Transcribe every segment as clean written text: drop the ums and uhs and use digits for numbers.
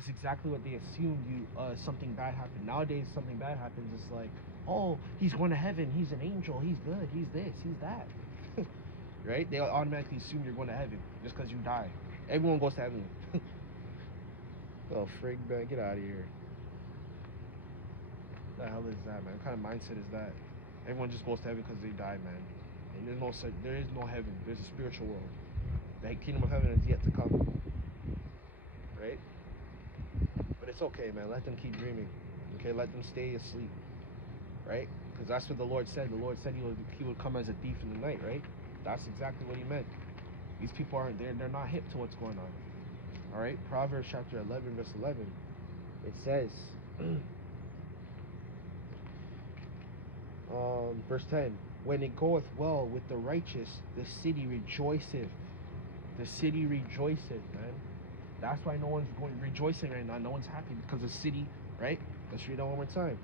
That's exactly what they assumed. Something bad happened. Nowadays, something bad happens. It's like, oh, he's going to heaven. He's an angel. He's good. He's this. He's that. Right? They automatically assume you're going to heaven just because you die. Everyone goes to heaven. Oh, frig, man, get out of here. What the hell is that, man? What kind of mindset is that? Everyone just goes to heaven because they die, man. And there is no heaven. There's a spiritual world. The kingdom of heaven is yet to come. Right? But it's okay, man. Let them keep dreaming. Okay? Let them stay asleep. Right? Because that's what the Lord said. The Lord said he would come as a thief in the night, right? That's exactly what he meant. These people aren't there. They're not hip to what's going on. All right? Proverbs chapter 11, verse 11. It says, verse 10, when it goeth well with the righteous, the city rejoiceth. The city rejoiceth, man. That's why no one's rejoicing right now. No one's happy because the city, right? Let's read that one more time.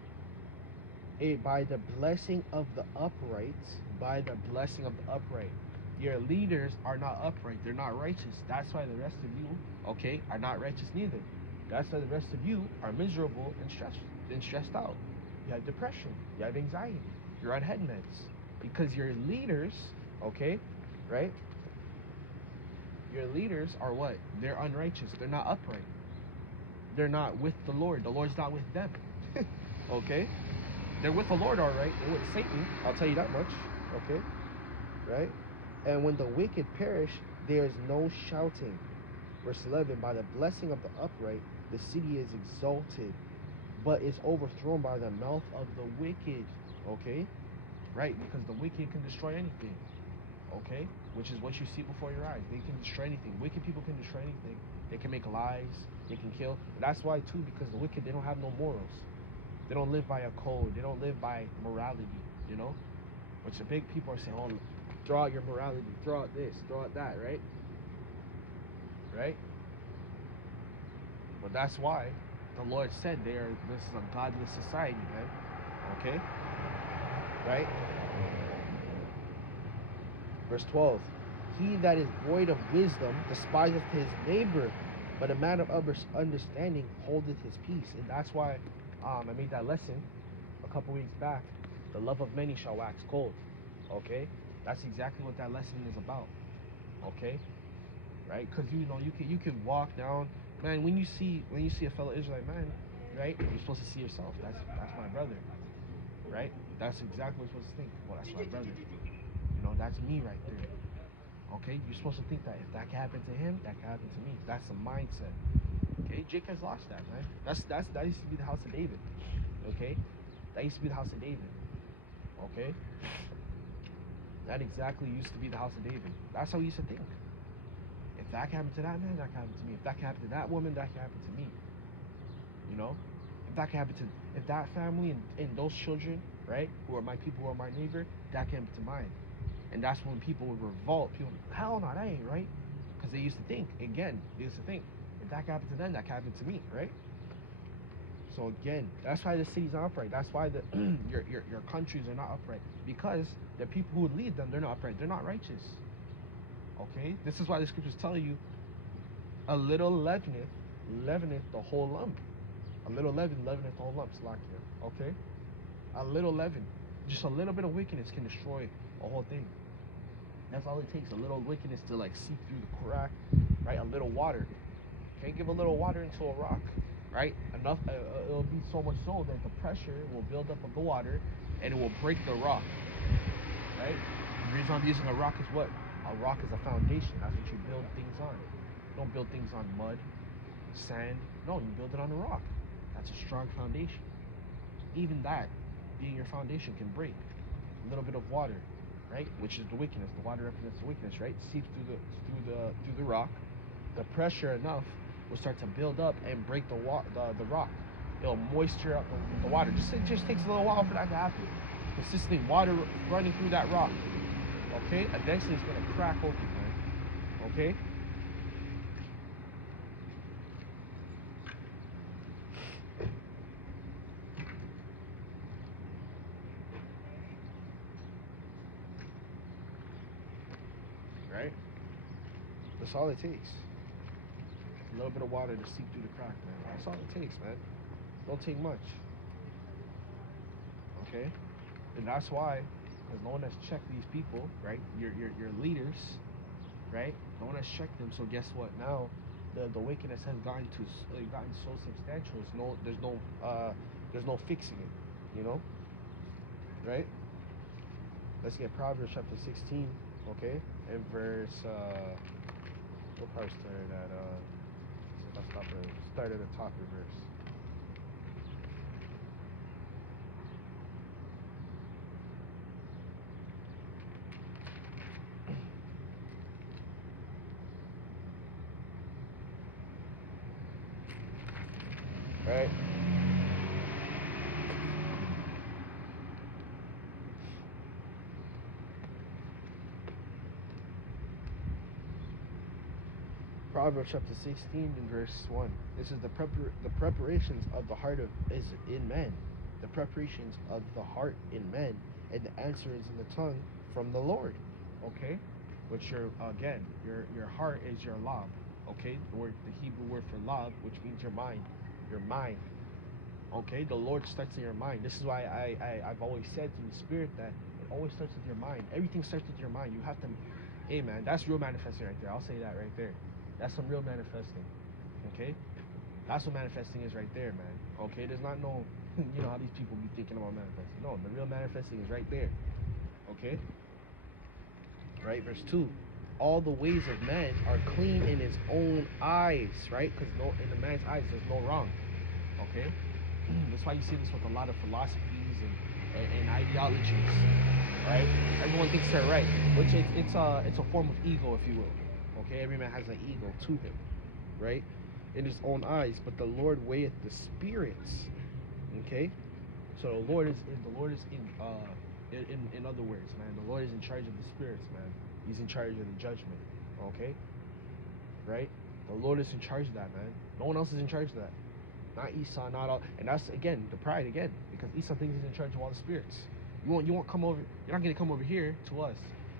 By the blessing of the upright, by the blessing of the upright. Your leaders are not upright. They're not righteous. That's why the rest of you, okay, are not righteous neither. That's why the rest of you are miserable and stressed out. You have depression. You have anxiety. You're on head meds. Because your leaders, okay, right? Your leaders are what? They're unrighteous. They're not upright. They're not with the Lord. The Lord's not with them. Okay? They're with the Lord, all right. They're with Satan. I'll tell you that much. Okay? Right? And when the wicked perish, there is no shouting. Verse 11, by the blessing of the upright, the city is exalted, but is overthrown by the mouth of the wicked. Okay? Right? Because the wicked can destroy anything. Okay? Which is what you see before your eyes. They can destroy anything. Wicked people can destroy anything. They can make lies. They can kill. And that's why, too, because the wicked, they don't have no morals. They don't live by a code. They don't live by morality, you know? Which the big people are saying, oh, throw out your morality. Throw out this. Throw out that, right? Right? But that's why the Lord said this is a godless society, man. Okay? Right? Verse 12. He that is void of wisdom despiseth his neighbor, but a man of understanding holdeth his peace. And that's why I made that lesson a couple weeks back. The love of many shall wax cold. Okay? That's exactly what that lesson is about. Okay? Right? Because you can walk down, man. When you see a fellow Israelite man, right? You're supposed to see yourself. That's my brother. Right? That's exactly what you're supposed to think. Well, that's my brother. You know, that's me right there. Okay? You're supposed to think that if that can happen to him, that can happen to me. That's a mindset. Okay? Jake has lost that, man. That used to be the house of David. Okay? That used to be the house of David. Okay? That exactly used to be the house of David. That's how he used to think. If that can happen to that man, that can happen to me. If that can happen to that woman, that can happen to me. You know? If that can happen to that family and those children, right? Who are my people, who are my neighbor, that can happen to mine. And that's when people would revolt. People, hell no, that ain't right. Because they used to think, again, they used to think, if that can happen to them, that can happen to me, right? So again, that's why the city's not upright. That's why your countries are not upright. Because the people who lead them, they're not upright. They're not righteous. Okay? This is why the scriptures tell you, a little leaveneth the whole lump. A little leaveneth the whole lump, Slakia. Okay? A little leaven. Just a little bit of wickedness can destroy a whole thing. That's all it takes. A little wickedness to like seep through the crack, right? A little water. Can't give a little water into a rock, right? Enough. It'll be so much so that the pressure will build up of the water, and it will break the rock, right? The reason I'm using a rock is what? A rock is a foundation. That's what you build things on. You don't build things on mud, sand. No, you build it on a rock. That's a strong foundation. Even that, being your foundation, can break. A little bit of water, right? Which is the wickedness. The water represents the wickedness, right? Seeps through the rock. The pressure enough will start to build up and break the rock. It'll moisture up the water. It just takes a little while for that to happen. Consistently water running through that rock. Okay? Eventually it's gonna crack open, man. Okay? Right? That's all it takes. A little bit of water to seep through the crack, man. That's all it takes, man. Don't take much. Okay? And that's why, because no one has checked these people, right? Your leaders, right? No one has checked them. So guess what? Now, the wickedness has gotten so substantial. There's no fixing it. You know, right? Let's get Proverbs chapter 16, okay, and verse. We'll probably start at the top of the verse. Right. Proverbs chapter 16 and verse 1. This is the preparations of the heart is in men. The preparations of the heart in men, and the answer is in the tongue from the Lord. Okay? Which your heart is your lab. Okay? The Hebrew word for lab, which means your mind. Your mind. Okay? The Lord starts in your mind. This is why I've always said to the Spirit that it always starts with your mind. Everything starts with your mind. You have to, hey man, that's real manifesting right there. I'll say that right there. That's some real manifesting. Okay? That's what manifesting is right there, man. Okay? There's not no, you know how these people be thinking about manifesting. No, the real manifesting is right there. Okay? Right? Verse 2. All the ways of man are clean in his own eyes, right? Because in the man's eyes, there's no wrong. Okay? That's why you see this with a lot of philosophies and ideologies, right? Everyone thinks they're right, which it's a form of ego, if you will. Okay, every man has an ego to him, right? In his own eyes, but the Lord weigheth the spirits. Okay, so the Lord is in other words, man. The Lord is in charge of the spirits, man. He's in charge of the judgment. Okay, right? The Lord is in charge of that, man. No one else is in charge of that. Not Esau, not all. And that's again the pride again, because Esau thinks he's in charge of all the spirits. You won't come over. You're not gonna come over here to us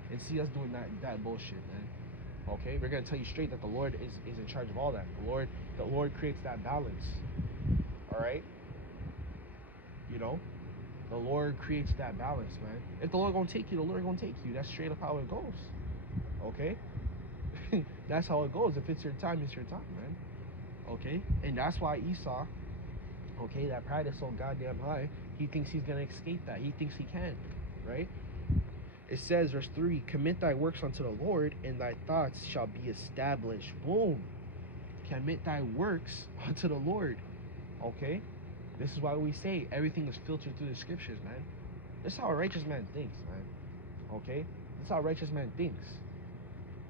and see us doing that bullshit, man. Okay, we're gonna tell you straight that the Lord is in charge of all that. The Lord creates that balance. All right. You know, the Lord creates that balance, man. If the Lord gonna take you, the Lord gonna take you. That's straight up how it goes. Okay. That's how it goes. If it's your time, it's your time, man. Okay, and that's why Esau. Okay, that pride is so goddamn high. He thinks he's gonna escape that. He thinks he can, right? It says, verse 3, commit thy works unto the Lord, and thy thoughts shall be established. Boom. Commit thy works unto the Lord. Okay? This is why we say everything is filtered through the scriptures, man. This is how a righteous man thinks, man. Okay? This is how a righteous man thinks.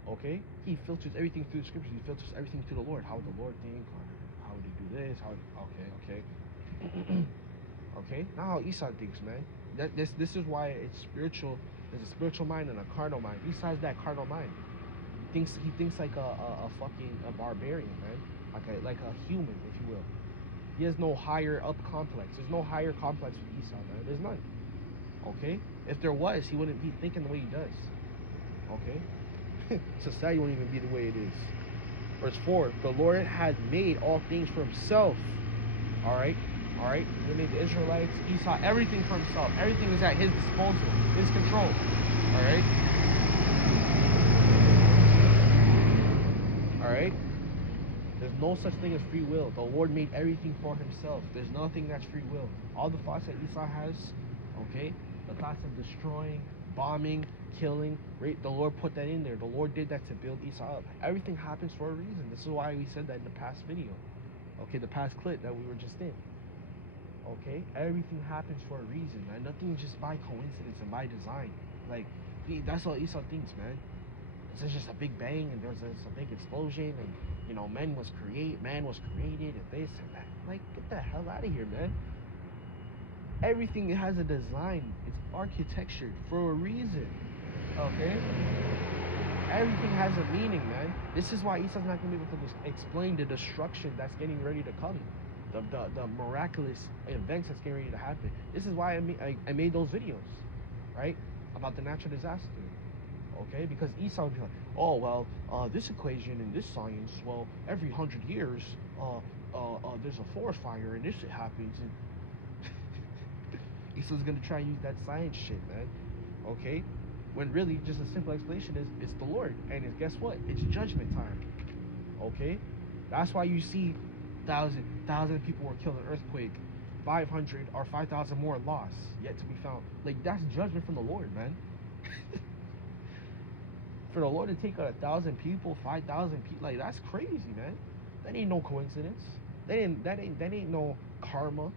Okay? He filters everything through the scriptures. He filters everything through the Lord. How would the Lord think? How would he do this? Okay. Okay? Not how Esau thinks, man. This is why it's spiritual. There's a spiritual mind and a carnal mind. Esau has that carnal mind. He thinks like a barbarian, man. Like a human, if you will. He has no higher up complex. There's no higher complex with Esau, man. There's none. Okay? If there was, he wouldn't be thinking the way he does. Okay? Society won't even be the way it is. Verse 4, the Lord had made all things for himself. Alright? He made the Israelites, Esau, everything for himself. Everything is at his disposal, his control. Alright? Alright? There's no such thing as free will. The Lord made everything for himself. There's nothing that's free will. All the thoughts that Esau has, okay? The thoughts of destroying, bombing, killing, right? The Lord put that in there. The Lord did that to build Esau up. Everything happens for a reason. This is why we said that in the past video. Okay, the past clip that we were just in. Okay? Everything happens for a reason, man. Nothing is just by coincidence and by design. Like, that's all Esau thinks, man. It's just a big bang and there's a big explosion and, you know, man was created and this and that. Like, get the hell out of here, man. Everything has a design. It's architectured for a reason. Okay? Everything has a meaning, man. This is why Esau's not going to be able to explain the destruction that's getting ready to come. The miraculous events that's getting ready to happen. This is why I made those videos, right? About the natural disaster. Okay? Because Esau would be like, oh well, this equation in this science, well, every 100 years, there's a forest fire and this shit happens, and Esau's gonna try and use that science shit, man. Okay, when really just a simple explanation is it's the Lord, and guess what? It's judgment time. Okay, that's why you see thousand people were killed in an earthquake, 500 or 5,000 more lost yet to be found. Like, that's judgment from the Lord, man. For the Lord to take out 1,000 people, 5,000 people, like, that's crazy, man. That ain't no coincidence. That ain't no karma.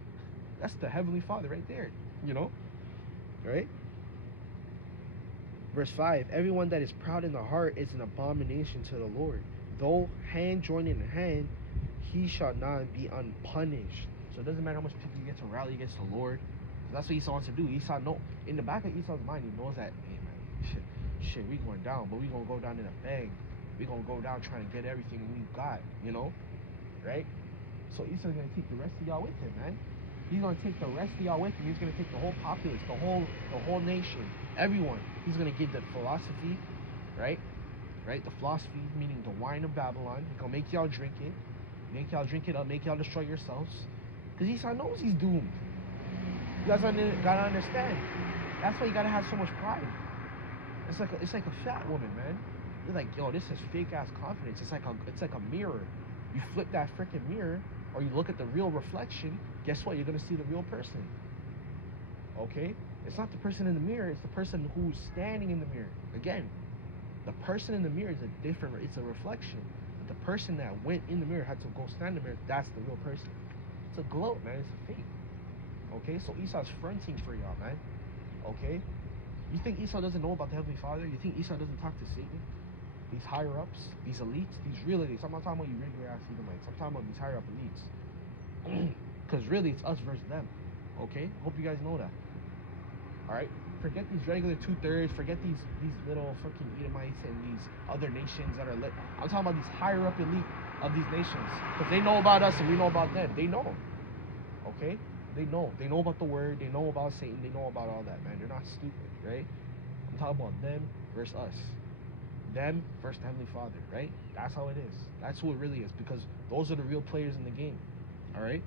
That's the Heavenly Father right there, you know, right? Verse 5, everyone that is proud in the heart is an abomination to the Lord. Though hand join in hand, he shall not be unpunished. So it doesn't matter how much people you get to rally against the Lord. So that's what Esau wants to do. Esau know, in the back of Esau's mind, he knows that, hey man, shit, we going down, but we gonna go down in a bang. We gonna go down trying to get everything we got, you know, right? So Esau's gonna take the rest of y'all with him, man. He's gonna take the rest of y'all with him. He's gonna take the whole populace, the whole nation, everyone. He's gonna give the philosophy, right? Right? The philosophy, meaning the wine of Babylon. He's gonna make y'all drink it, up, make y'all destroy yourselves. Because Esau knows he's doomed. You guys gotta understand. That's why you gotta have so much pride. It's like a fat woman, man. You're like, yo, this is fake ass confidence. It's like a mirror. You flip that freaking mirror, or you look at the real reflection. Guess what? You're gonna see the real person. Okay? It's not the person in the mirror. It's the person who's standing in the mirror. Again, the person in the mirror is it's a reflection. But the person that went in the mirror had to go stand in the mirror. That's the real person. It's a gloat, man. It's a fake. Okay? So Esau's fronting for y'all, man. Okay? You think Esau doesn't know about the Heavenly Father? You think Esau doesn't talk to Satan? These higher ups, these elites, these real elites. I'm not talking about you regular ass Edomites. I'm talking about these higher up elites. Because really, it's us versus them. Okay? Hope you guys know that. Alright? Forget these regular 2/3. Forget these little fucking Edomites and these other nations that are lit. I'm talking about these higher up elite of these nations. Because they know about us and we know about them. They know. Okay? They know. They know about the word. They know about Satan. They know about all that, man. They're not stupid, right? I'm talking about them versus us. Them versus the Heavenly Father, right? That's how it is. That's who it really is. Because those are the real players in the game. Alright?